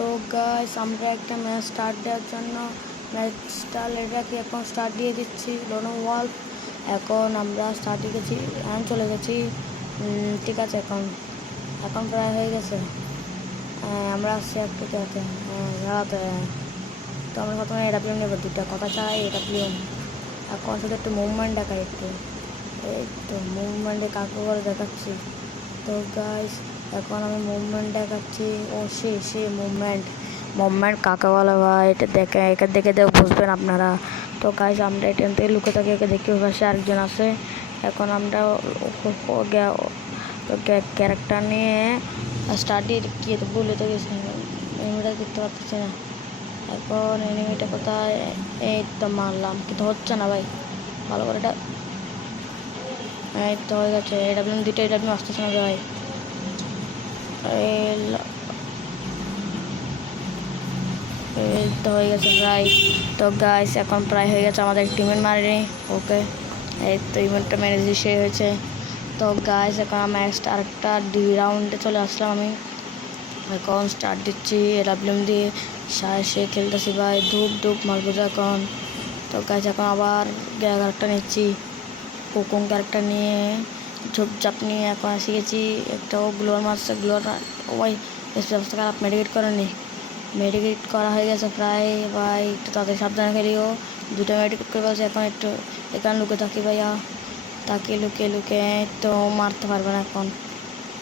তো গাইস আমরা একটা ম্যাচ স্টার্ট দেওয়ার জন্য ম্যাচটা লেটাকে এখন স্টার্ট দিয়ে দিচ্ছি লোনো ওয়াল্ফ। এখন আমরা স্টার্ট দিয়ে গেছি, এখন চলে গেছি। ঠিক আছে, এখন এখন প্রায় হয়ে গেছে। আমরা আসছি একটু দেখে দাঁড়াতে। তো আমরা প্রথমে এডাপ্লিউম নেবো, দুটা কথা চাই এডাপ্লিউম। এখন শুধু একটু মুভমেন্ট দেখাই, একটু এই তো মুভমেন্টে কাকে করে দেখাচ্ছি। তো গাইস এখন আমি মুভমেন্ট দেখাচ্ছি। ও সে মুভমেন্ট কাকে বলে ভাই, এটা দেখে এখান থেকে বুঝবেন আপনারা। তো গাইস আমরা এখান থেকে লুকে থাকি, একে দেখি ওই পাশে আরেকজন আছে। এখন আমরা ক্যারেক্টার নিয়ে স্টার্টির কি বলে তো গেছি, এনিমিটা দেখতে পাচ্ছি না। এখন এনিমিটা কোথায়? এই তো মারলাম, কিন্তু হচ্ছে না ভাই ভালো করে। এটা এই তো হয়ে গেছে। এডাব্লিউএম দুটো এডাব্লিউএম আসতেছে না ভাই। এই তো হয়ে গেছে প্রায়। তো গাইস এখন প্রায় হয়ে গেছে, আমাদের টিমের মারেনি। ওকে, এই তো ইভেন্টটা ম্যানেজ শেষ হয়েছে। তো গাইস এখন আমি আরেকটা রাউন্ডে চলে আসলাম। আমি এখন স্টার্ট দিচ্ছি এডাব্লিউএম দিয়ে, সে খেলতেছি ভাই। ধূপ মারবো এখন। তো গাইস এখন আবার ক্যারেক্টার নিচ্ছি, কোকং ক্যারেক্টার নিয়ে ঝোপঝাপ নিয়ে এখন এসে গেছি। একটা গ্লোয়ার মারছে, গ্লোয়ার ওই ব্যবস্থা খারাপ, মেডিকেট করা হয়ে গেছে প্রায় ভাই। একটু তাদের সাবধানে খেলিও, দুটো মেডিকেট করে বলছে। এখন একটু এখানে লুকে থাকি ভাইয়া, তাকে লুকে তো মারতে পারবে না এখন।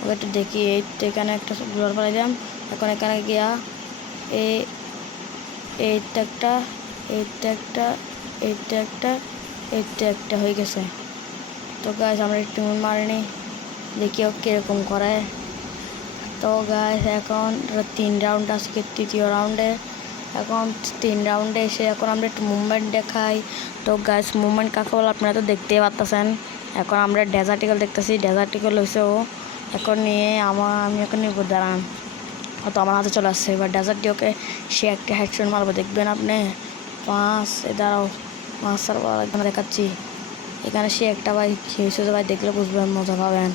ওকে একটু দেখি, এই তো এখানে একটা গ্লোয়ার ফেলে দিলাম। এখন এখানে গিয়া এইটা একটা হয়ে গেছে। তো গাইস আমরা একটু মারিনি, দেখি ও কীরকম করে। তো গাইস এখন 3 রাউন্ড আছে, তৃতীয় রাউন্ডে। এখন 3 রাউন্ডে এসে এখন আমরা একটু মুভমেন্ট দেখাই। তো গাইস মুভমেন্ট কাকে বলে আপনারা তো দেখতেই পাচ্ছেন। এখন আমরা ডেজার্টিকল দেখতেছি, ডেজার্টিকল হয়েছে ও। এখন নিয়ে আমি এখন নিব, দাঁড়ান। তো আমার হাতে চলে আসছে এবার ডেজার্টিওকে। সে একটা হেডশট মারবো, দেখবেন আপনি। 5 দাঁড়াও, 5 একদম দেখাচ্ছি। এখানে সে একটা ভাই হিসেবে ভাই দেখলে বুঝবেন, মজা পাবেন।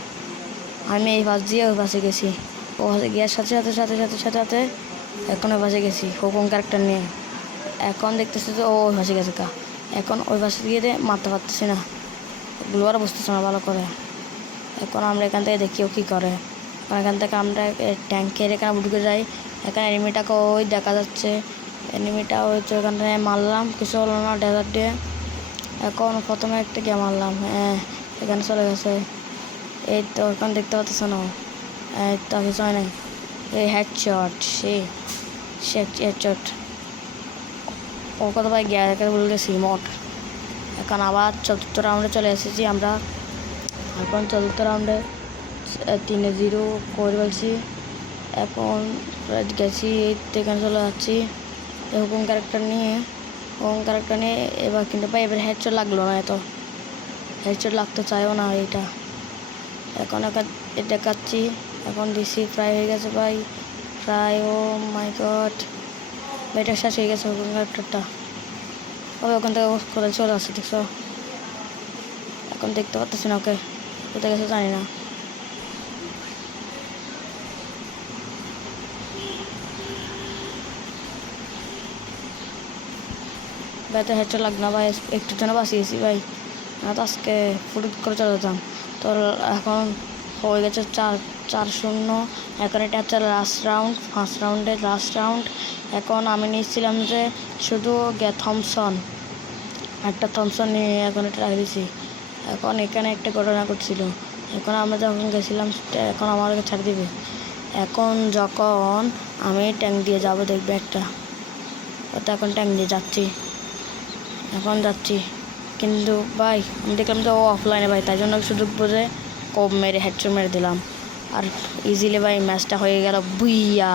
আমি এই পাশ দিয়ে ওই পাশে গেছি, ও পাশে গিয়ে সাথে এখন ওই পাশে গেছি কোকং ক্যারেক্টার নিয়ে। এখন দেখতেছি যে ও ওই পাশে গেছে এখন ওই পাশে গিয়ে মারতে পারতেছি না, গ্লোয়ার বুঝতেছে না ভালো করে। এখন আমরা এখান থেকে দেখি ও কী করে। এখান থেকে আমরা ট্যাঙ্কের এখানে ঢুকে যাই। এখানে এনিমিটাকে ওই দেখা যাচ্ছে, এনিমিটা ওই তো এখান থেকে মারলাম, কিছু হলো না ডেজার্ট দিয়ে। এখন প্রথমে একটা গিয়ে মারলাম, এখানে চলে গেছে। এই তো এখন দেখতে পাচ্ছ না, এই তো কিছু হয় নাই। এই হেডশট, সে হেডশট ও কত ভাই গিয়ে বলতেছি মোট। এখন আবার 4th রাউন্ডে চলে এসেছি আমরা। এখন 4th রাউন্ডে 3-0 করে বলছি। এখন গেছি, এই তো এখানে চলে যাচ্ছি হুকুম ক্যারেক্টার নিয়ে। এবার কিন্তু ভাই এবার হেডশট লাগলো না, এত হেডশট লাগতে চাইও না এইটা। এখন দেখাচ্ছি, এখন দিছি প্রায় হয়ে গেছে ভাই, প্রায়। ও মাই গড, এটা শেষ হয়ে গেছে হুকুম ক্যারেক্টারটা। ওখান থেকে কোথায় চলে আসছে দেখছো, এখন দেখতে পাচ্ছি না ওকে কোথায় গেছে জানি না। ভাই তো হেডশট লাগলো না ভাই, একটুর জন্য বাঁচিয়েছি ভাই, না তো আজকে ফুটুট করে চলে যেতাম। তো এখন হয়ে গেছে 4-0। এখন এটা হচ্ছে লাস্ট রাউন্ড, 1st রাউন্ডের লাস্ট রাউন্ড। এখন আমি নিয়েছিলাম যে শুধু একটা থমসন নিয়ে এখন এটা রাখে দিয়েছি। এখন এখানে একটা ঘটনা ঘটছিল, এখন আমরা যখন গেছিলাম এখন আমাদেরকে ছাড় দিবে। এখন যখন আমি ট্যাঙ্ক দিয়ে যাব দেখবে একটা, তো এখন ট্যাঙ্ক দিয়ে যাচ্ছি, কিন্তু ভাই আমি দেখলাম তো ও অফলাইনে ভাই, তাই জন্য সুযোগ বুঝে কোপ মেরে হেডশট মেরে দিলাম। আর ইজিলি ভাই ম্যাচটা হয়ে গেল, বুইয়া।